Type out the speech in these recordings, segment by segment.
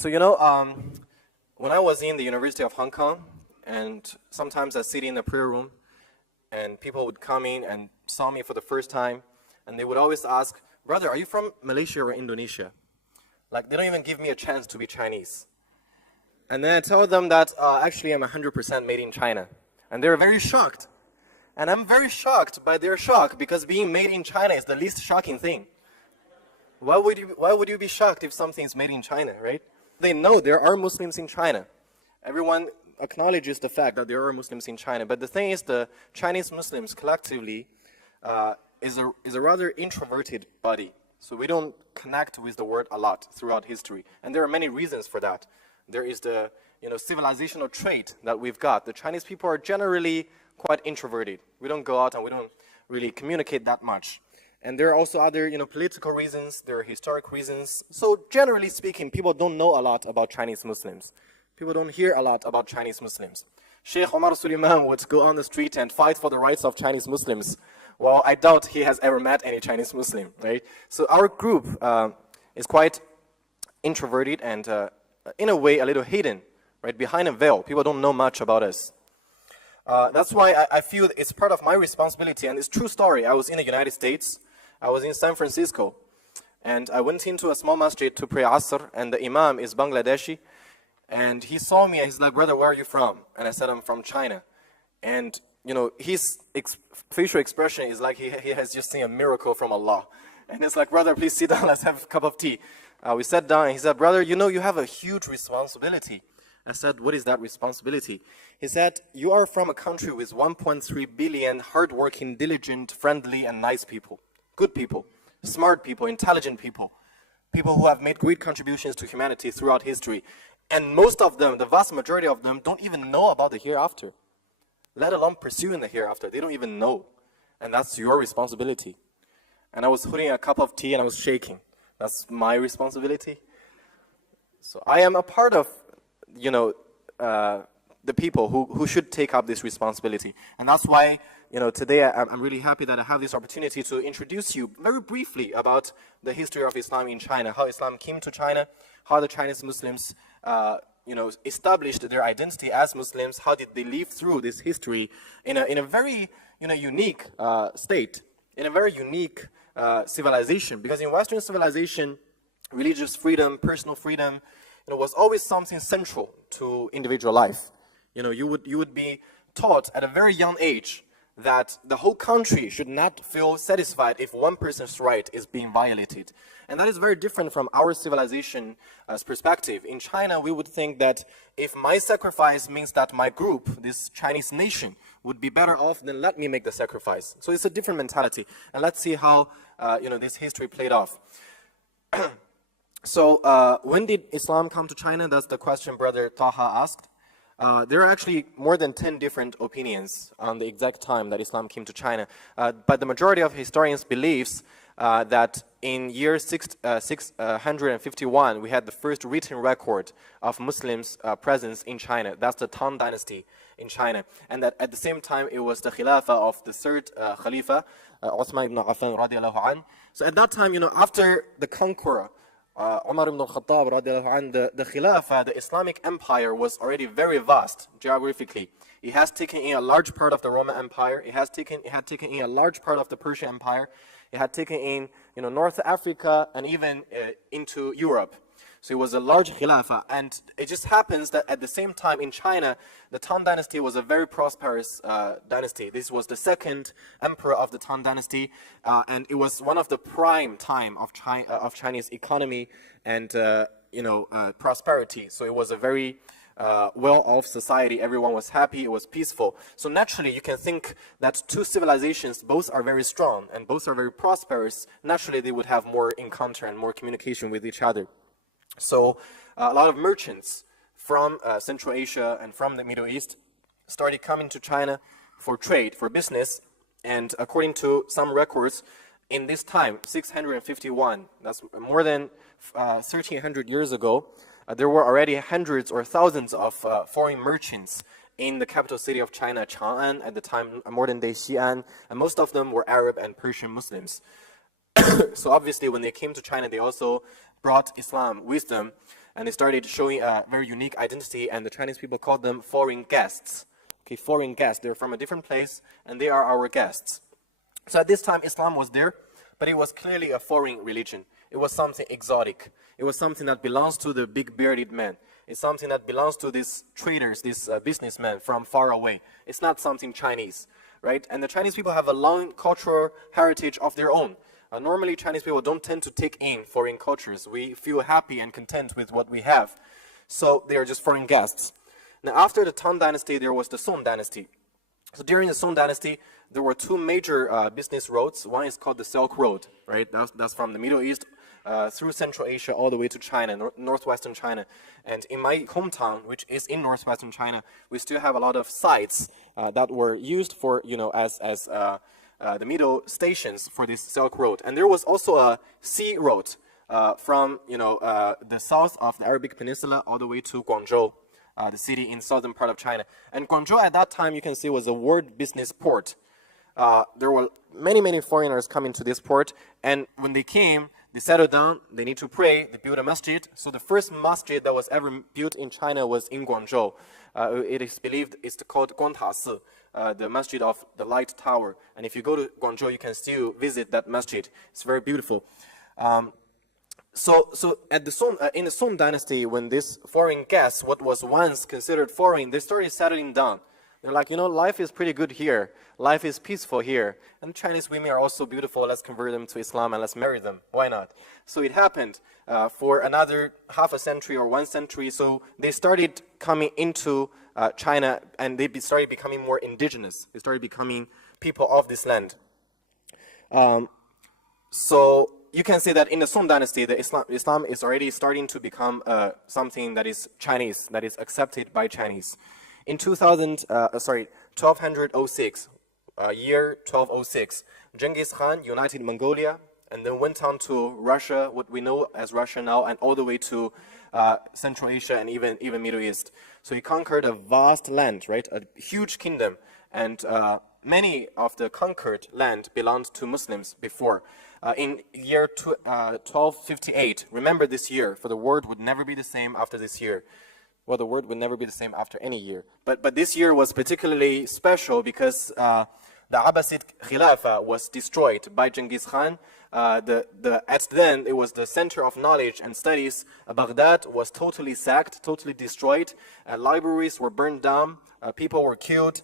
So when I was in the University of Hong Kong, and sometimes I sit in the prayer room, and people would come in and saw me for the first time, and they would always ask, "Brother, are you from Malaysia or Indonesia?" Like, they don't even give me a chance to be Chinese. And then I tell them that actually I'm 100% made in China. And they're very shocked. And I'm very shocked by their shock, because being made in China is the least shocking thing. Why would you be shocked if something is made in China, right? They know there are Muslims in China. Everyone acknowledges the fact that there are Muslims in China. But the thing is, the Chinese Muslims collectively is a rather introverted body. So we don't connect with the world a lot throughout history. And there are many reasons for that. There is the civilizational trait that we've got. The Chinese people are generally quite introverted. We don't go out and we don't really communicate that much. And there are also other political reasons, there are historic reasons. So generally speaking, people don't know a lot about Chinese Muslims. People don't hear a lot about Chinese Muslims. Sheikh Omar Suleiman would go on the street and fight for the rights of Chinese Muslims. Well, I doubt he has ever met any Chinese Muslim, right? So our group is quite introverted and in a way a little hidden, right? Behind a veil. People don't know much about us. That's why I feel it's part of my responsibility, and it's a true story. I was in the United States. I was in San Francisco, and I went into a small masjid to pray Asr, and the imam is Bangladeshi, and he saw me and he's like, "Brother, where are you from?" And I said, "I'm from China." And his facial expression is like he has just seen a miracle from Allah. And it's like, "Brother, please sit down, let's have a cup of tea." We sat down and he said, "Brother, you have a huge responsibility." I said, "What is that responsibility?" He said, "You are from a country with 1.3 billion hardworking, diligent, friendly, and nice people. Good people, smart people, intelligent people. People who have made great contributions to humanity throughout history. And most of them, the vast majority of them, don't even know about the hereafter. Let alone pursuing the hereafter. They don't even know. And that's your responsibility." And I was holding a cup of tea and I was shaking. That's my responsibility. So I am a part of the people who should take up this responsibility. And that's why, today I'm really happy that I have this opportunity to introduce you very briefly about the history of Islam in China, how Islam came to China, how the Chinese Muslims, established their identity as Muslims, how did they live through this history in a very, unique state, in a very unique civilization. Because in Western civilization, religious freedom, personal freedom, was always something central to individual life. You would be taught at a very young age that the whole country should not feel satisfied if one person's right is being violated. And that is very different from our civilization's perspective. In China, we would think that if my sacrifice means that my group, this Chinese nation, would be better off, then let me make the sacrifice. So it's a different mentality. And let's see how this history played off. So when did Islam come to China? That's the question Brother Taha asked. There are actually more than 10 different opinions on the exact time that Islam came to China. But the majority of historians believes that in year 651, we had the first written record of Muslims' presence in China. That's the Tang dynasty in China. And that at the same time, it was the Khilafah of the third Khalifa, Uthman ibn Affan radiallahu anh. So at that time, after the conqueror, Umar ibn al-Khattab radiallahu anh, the Khilafah, the Islamic empire, was already very vast geographically. It has taken in a large part of the Roman Empire. It had taken in a large part of the Persian Empire. It had taken in North Africa and even into Europe. So it was a large Khilafah, and it just happens that at the same time in China, the Tang dynasty was a very prosperous dynasty. This was the second emperor of the Tang dynasty, and it was one of the prime time of Chinese economy and prosperity. So it was a very well-off society. Everyone was happy. It was peaceful. So naturally, you can think that two civilizations, both are very strong and both are very prosperous. Naturally, they would have more encounter and more communication with each other. So a lot of merchants from Central Asia and from the Middle East started coming to China for trade, for business. And according to some records, in this time, 651, that's more than 1,300 years ago, there were already hundreds or thousands of foreign merchants in the capital city of China, Chang'an, at the time, modern-day Xi'an, and most of them were Arab and Persian Muslims. So obviously, when they came to China, they also brought Islam with them. and they started showing a very unique identity, and the Chinese people called them foreign guests. Okay, foreign guests. They're from a different place, and they are our guests. So at this time, Islam was there, but it was clearly a foreign religion. It was something exotic. It was something that belongs to the big bearded men. It's something that belongs to these traders, these businessmen from far away. It's not something Chinese, right? And the Chinese people have a long cultural heritage of their own. Normally, Chinese people don't tend to take in foreign cultures. We feel happy and content with what we have. So they are just foreign guests. Now, after the Tang Dynasty, there was the Song Dynasty. So during the Song Dynasty, there were two major business roads. One is called the Silk Road, right? That's from the Middle East through Central Asia all the way to China, northwestern China. And in my hometown, which is in northwestern China, we still have a lot of sites that were used for, as the middle stations for this Silk Road. And there was also a sea road from, the south of the Arabic Peninsula all the way to Guangzhou, the city in southern part of China. And Guangzhou at that time, you can see, was a world business port. There were many foreigners coming to this port, and when they came, they settled down, they need to pray, they built a masjid. So the first masjid that was ever built in China was in Guangzhou. It is believed it's called Guangta Si, the masjid of the light tower. And if you go to Guangzhou, you can still visit that masjid. It's very beautiful. So at the in the Song Dynasty, when these foreign guests, what was once considered foreign, they started settling down. They're like, life is pretty good here. Life is peaceful here. And Chinese women are also beautiful. Let's convert them to Islam and let's marry them. Why not? So it happened for another half a century or 1 century. So they started coming into China, and they started becoming more indigenous. They started becoming people of this land. So you can say that in the Song Dynasty, the Islam is already starting to become something that is Chinese, that is accepted by Chinese. In 1206, year 1206, Genghis Khan united Mongolia and then went on to Russia, what we know as Russia now, and all the way to Central Asia and even Middle East. So he conquered a vast land, right? A huge kingdom, and many of the conquered land belonged to Muslims before. In year 1258, remember this year, for the world would never be the same after this year. Well, the world would never be the same after any year. But this year was particularly special because the Abbasid Khilafah was destroyed by Genghis Khan. At then, it was the center of knowledge and studies. Baghdad was totally sacked, totally destroyed. Libraries were burned down. People were killed.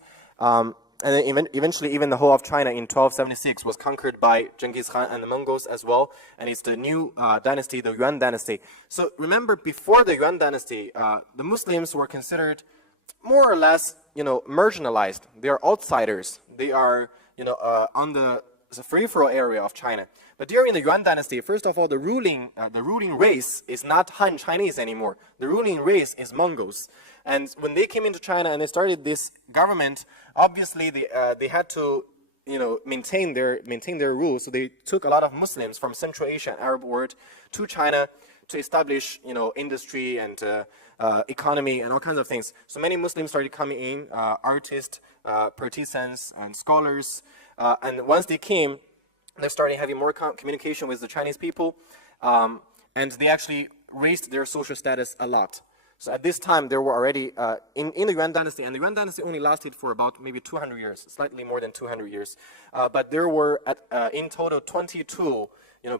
And then eventually, even the whole of China in 1276 was conquered by Genghis Khan and the Mongols as well. And it's the new dynasty, the Yuan dynasty. So remember, before the Yuan dynasty, the Muslims were considered more or less, marginalized. They are outsiders. They are, on the peripheral area of China. But during the Yuan dynasty, first of all, the ruling race is not Han Chinese anymore. The ruling race is Mongols. And when they came into China and they started this government, obviously they had to, maintain their rule. So they took a lot of Muslims from Central Asia and Arab world to China to establish, industry and economy and all kinds of things. So many Muslims started coming in, artists, partisans, and scholars. And once they came, they started having more communication with the Chinese people, and they actually raised their social status a lot. So at this time, there were already, in the Yuan dynasty, and the Yuan dynasty only lasted for about maybe 200 years, slightly more than 200 years. But there were, in total, 22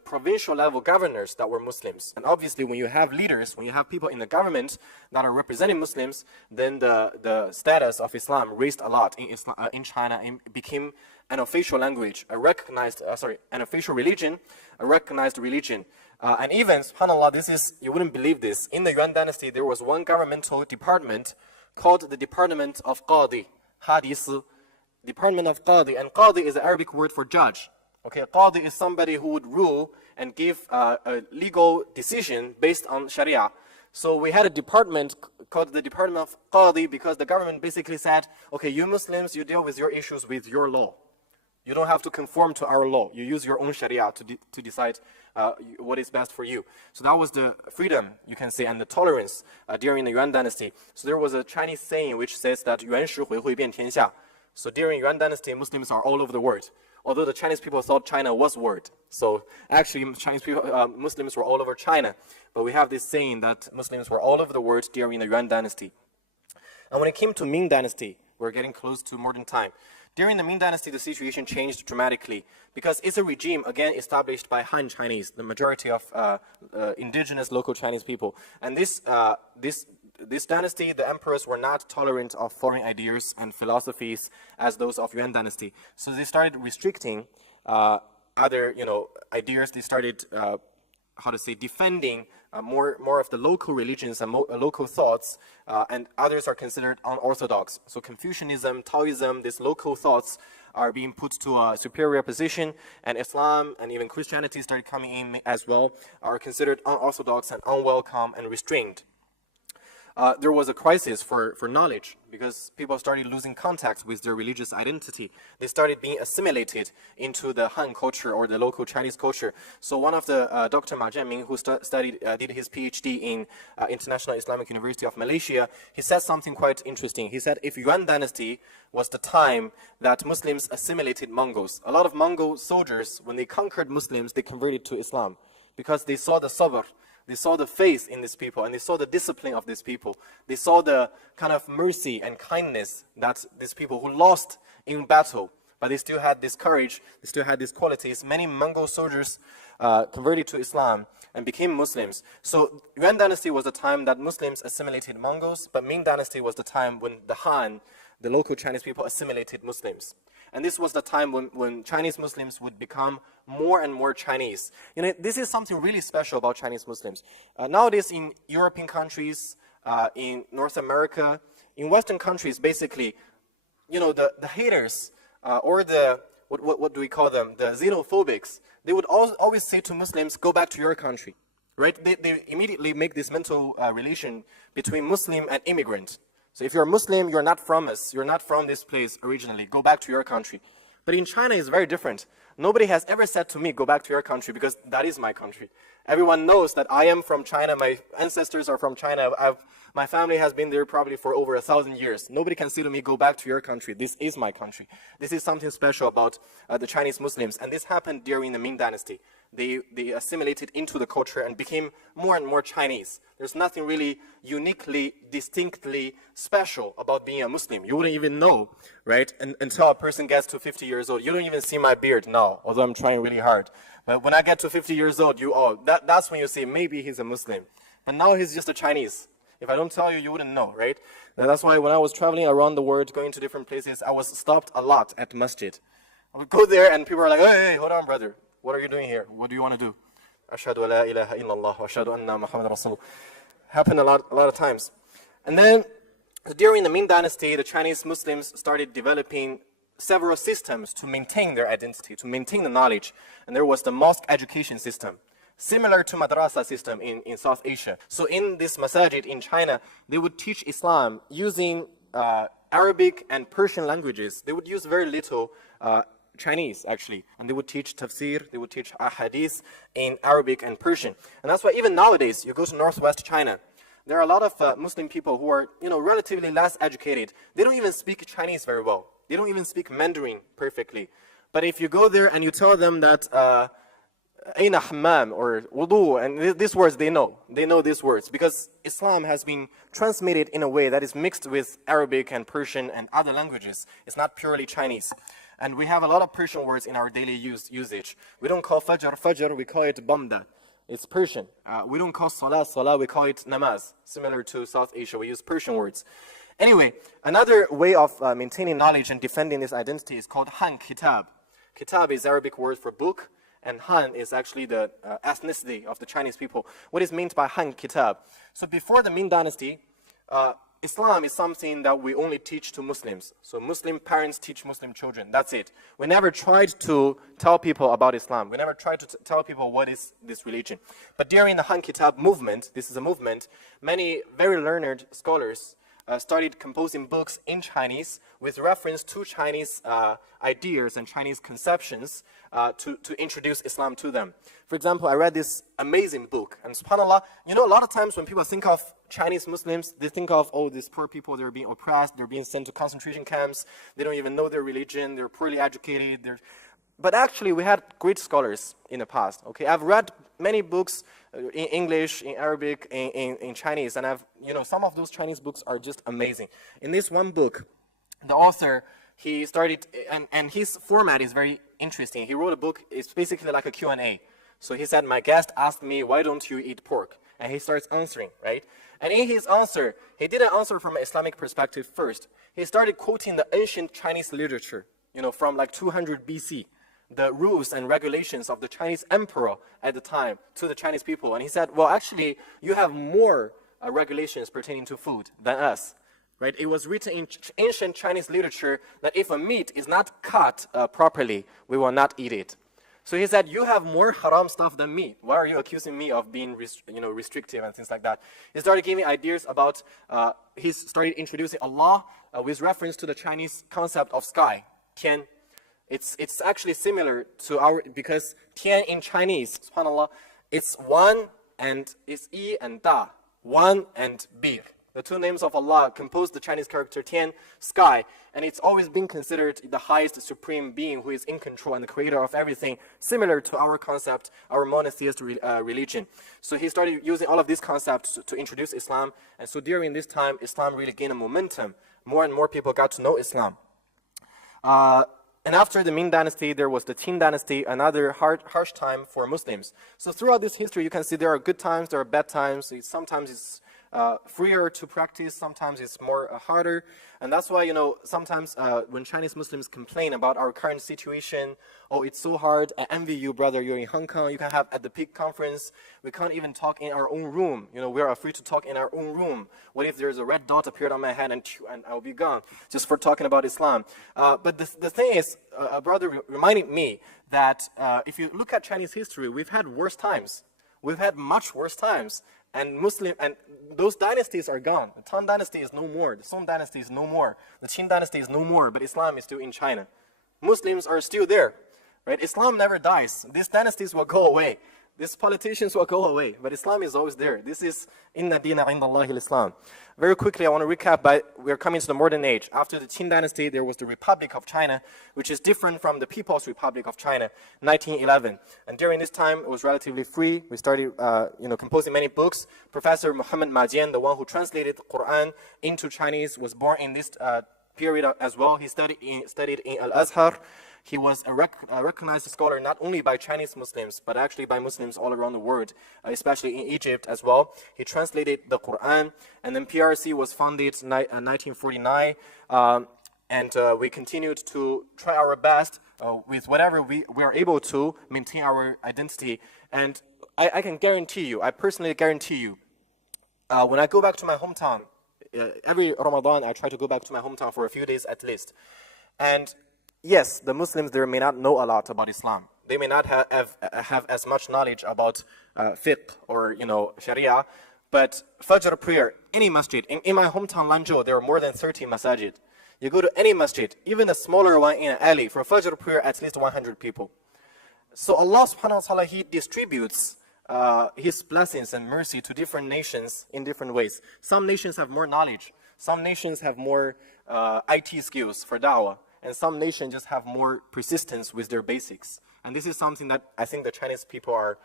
provincial level governors that were Muslims. And obviously, when you have leaders, when you have people in the government that are representing Muslims, then the status of Islam raised a lot in China and became an official language, an official religion, a recognized religion. And even, subhanAllah, you wouldn't believe this, in the Yuan dynasty, there was one governmental department called the Department of Qadi, Hadith, Department of Qadi. And Qadi is the Arabic word for judge. Okay, Qadi is somebody who would rule and give a legal decision based on Sharia. So we had a department called the Department of Qadi because the government basically said, okay, you Muslims, you deal with your issues with your law. You don't have to conform to our law. You use your own Sharia to decide what is best for you. So that was the freedom, you can say, and the tolerance during the Yuan dynasty. So there was a Chinese saying which says that 元始回会变天下. So during Yuan dynasty, Muslims are all over the world. although the Chinese people thought China was world. So actually, Chinese people, Muslims were all over China. But we have this saying that Muslims were all over the world during the Yuan dynasty. And when it came to Ming dynasty, we're getting close to modern time. During the Ming dynasty, the situation changed dramatically because it's a regime, again, established by Han Chinese, the majority of indigenous local Chinese people. And this dynasty, the emperors were not tolerant of foreign ideas and philosophies as those of Yuan dynasty. So they started restricting other, ideas. They started, defending more of the local religions and local thoughts, and others are considered unorthodox. So Confucianism, Taoism, these local thoughts are being put to a superior position, and Islam and even Christianity started coming in as well, are considered unorthodox and unwelcome and restrained. There was a crisis for knowledge because people started losing contact with their religious identity. They started being assimilated into the Han culture or the local Chinese culture. So one of the Dr. Ma Jianming, who did his PhD in International Islamic University of Malaysia, he said something quite interesting. He said if Yuan dynasty was the time that Muslims assimilated Mongols, a lot of Mongol soldiers, when they conquered Muslims, they converted to Islam because they saw the sabr. They saw the faith in these people, and they saw the discipline of these people. They saw the kind of mercy and kindness that these people who lost in battle, but they still had this courage, they still had these qualities. Many Mongol soldiers converted to Islam and became Muslims. So Yuan dynasty was the time that Muslims assimilated Mongols, but Ming dynasty was the time when the Han, the local Chinese people, assimilated Muslims. And this was the time when Chinese Muslims would become more and more Chinese. This is something really special about Chinese Muslims. Nowadays in European countries, in North America, in Western countries, basically, the haters, or the, what do we call them, the xenophobics, they would always say to Muslims, go back to your country, right? They immediately make this mental relation between Muslim and immigrant. So if you're Muslim, you're not from us. You're not from this place originally. Go back to your country. But in China, it's very different. Nobody has ever said to me, go back to your country, because that is my country. Everyone knows that I am from China. My ancestors are from China. My family has been there probably for over 1,000 years. Nobody can say to me, go back to your country. This is my country. This is something special about the Chinese Muslims. And this happened during the Ming dynasty. They assimilated into the culture and became more and more Chinese. There's nothing really uniquely, distinctly special about being a Muslim. You wouldn't even know, right? Until a person gets to 50 years old. You don't even see my beard now, although I'm trying really hard. But when I get to 50 years old, that's when you say maybe he's a Muslim. But now he's just a Chinese. If I don't tell you, you wouldn't know, right? And that's why when I was traveling around the world, going to different places, I was stopped a lot at masjid. I would go there and people are like, hey, hold on, brother. What are you doing here? What do you want to do? Ashhadu an la ilaha illallah wa ashhadu anna Muhammad Rasulullah. Happened a lot of times. And then during the Ming dynasty, the Chinese Muslims started developing several systems to maintain their identity, to maintain the knowledge. And there was the mosque education system, similar to madrasa system in South Asia. So in this masajid in China, they would teach Islam using Arabic and Persian languages. They would use very little Chinese, actually. And they would teach tafsir, they would teach ahadith in Arabic and Persian. And that's why even nowadays, you go to northwest China, there are a lot of Muslim people who are, relatively less educated. They don't even speak Chinese very well. They don't even speak Mandarin perfectly. But if you go there and you tell them that Aina hammam or wudu, and these words they know. They know these words because Islam has been transmitted in a way that is mixed with Arabic and Persian and other languages. It's not purely Chinese. And we have a lot of Persian words in our daily usage. We don't call fajr, we call it bamda. It's Persian. We don't call salah, we call it namaz. Similar to South Asia, we use Persian words. Anyway, another way of maintaining knowledge and defending this identity is called Han Kitab. Kitab is Arabic word for book, and Han is actually the ethnicity of the Chinese people. What is meant by Han Kitab? So before the Ming dynasty, Islam is something that we only teach to Muslims. So Muslim parents teach Muslim children. That's it. We never tried to tell people about Islam. We never tried to tell people what is this religion. But during the Han Kitab movement, this is a movement, many very learned scholars started composing books in Chinese with reference to Chinese ideas and Chinese conceptions to introduce Islam to them. For example, I read this amazing book, and subhanAllah, a lot of times when people think of Chinese Muslims, they think of, oh, these poor people, they're being oppressed, they're being sent to concentration camps, they don't even know their religion, they're poorly educated, But actually, we had great scholars in the past. Okay, I've read many books in English, in Arabic, in Chinese, and some of those Chinese books are just amazing. In this one book, the author, he started, and his format is very interesting. He wrote a book. It's basically like a Q&A. So he said, my guest asked me, why don't you eat pork? And he starts answering, right? And in his answer, he didn't answer from an Islamic perspective first. He started quoting the ancient Chinese literature, from like 200 BC, the rules and regulations of the Chinese emperor at the time to the Chinese people. And he said, well, actually, you have more regulations pertaining to food than us, right? It was written in ancient Chinese literature that if a meat is not cut properly, we will not eat it. So he said, you have more haram stuff than me. Why are you accusing me of being restrictive and things like that? He started giving ideas about, he started introducing Allah with reference to the Chinese concept of sky, tian. It's actually similar to our, because tian in Chinese, subhanAllah, it's one and it's yi and da, one and bir. The two names of Allah compose the Chinese character tian, sky, and it's always been considered the highest supreme being who is in control and the creator of everything, similar to our concept, our monotheist religion. So he started using all of these concepts to introduce Islam, and so during this time, Islam really gained a momentum. More and more people got to know Islam. And after the Ming Dynasty, there was the Qing Dynasty, another harsh time for Muslims. So throughout this history, you can see there are good times, there are bad times. Sometimes it's freer to practice, sometimes it's more harder. And that's why, sometimes when Chinese Muslims complain about our current situation, oh, it's so hard, I envy you, brother, you're in Hong Kong, you can have at the peak conference, we can't even talk in our own room. We're afraid to talk in our own room. What if there's a red dot appeared on my head and I'll be gone, just for talking about Islam. But the thing is, a brother reminded me that if you look at Chinese history, we've had worse times. We've had much worse times. And those dynasties are gone. The Tang Dynasty is no more. The Song Dynasty is no more. The Qing Dynasty is no more. But Islam is still in China. Muslims are still there, right? Islam never dies. These dynasties will go away. These politicians will go away. But Islam is always there. This is inna dina indallahi al-Islam. Very quickly, I want to recap. We're coming to the modern age. After the Qing Dynasty, there was the Republic of China, which is different from the People's Republic of China, 1911. And during this time, it was relatively free. We started, composing many books. Professor Muhammad Majian, the one who translated the Quran into Chinese, was born in this period as well. He studied in Al-Azhar. He was a recognized scholar not only by Chinese Muslims, but actually by Muslims all around the world, especially in Egypt as well. He translated the Quran, and then PRC was founded in 1949, and we continued to try our best with whatever we are able to maintain our identity. And I can guarantee you, I personally guarantee you, when I go back to my hometown, every Ramadan I try to go back to my hometown for a few days at least. And yes, the Muslims there may not know a lot about Islam. They may not have as much knowledge about fiqh or Sharia, but Fajr prayer, any masjid. In my hometown Lanzhou, there are more than 30 masajid. You go to any masjid, even a smaller one in an alley, for Fajr prayer, at least 100 people. So Allah subhanahu wa ta'ala, He distributes His blessings and mercy to different nations in different ways. Some nations have more knowledge. Some nations have more IT skills for da'wah. And some nations just have more persistence with their basics. And this is something that I think the Chinese people are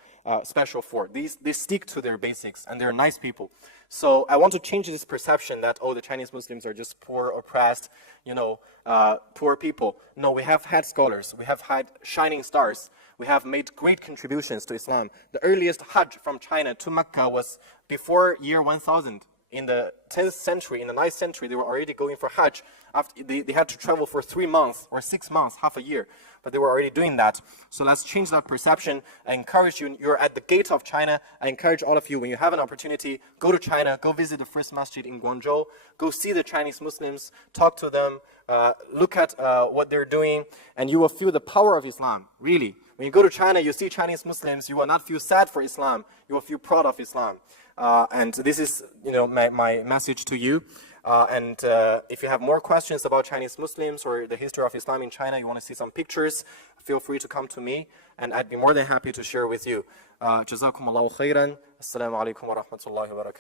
special for. They stick to their basics, and they're nice people. So I want to change this perception that, oh, the Chinese Muslims are just poor, oppressed, poor people. No, we have had scholars. We have had shining stars. We have made great contributions to Islam. The earliest Hajj from China to Mecca was before year 1000. In the 10th century, in the 9th century, they were already going for Hajj. After they had to travel for 3 months or 6 months, half a year. But they were already doing that. So let's change that perception. I encourage you, you're at the gate of China. I encourage all of you, when you have an opportunity, go to China, go visit the first masjid in Guangzhou, go see the Chinese Muslims, talk to them, look at what they're doing, and you will feel the power of Islam, really. When you go to China, you see Chinese Muslims, you will not feel sad for Islam. You will feel proud of Islam. And this is, my message to you. And if you have more questions about Chinese Muslims or the history of Islam in China, you want to see some pictures, feel free to come to me, and I'd be more than happy to share with you. Jazakumullahu khairan. Assalamu alaikum wa rahmatullahi wa barakatuh.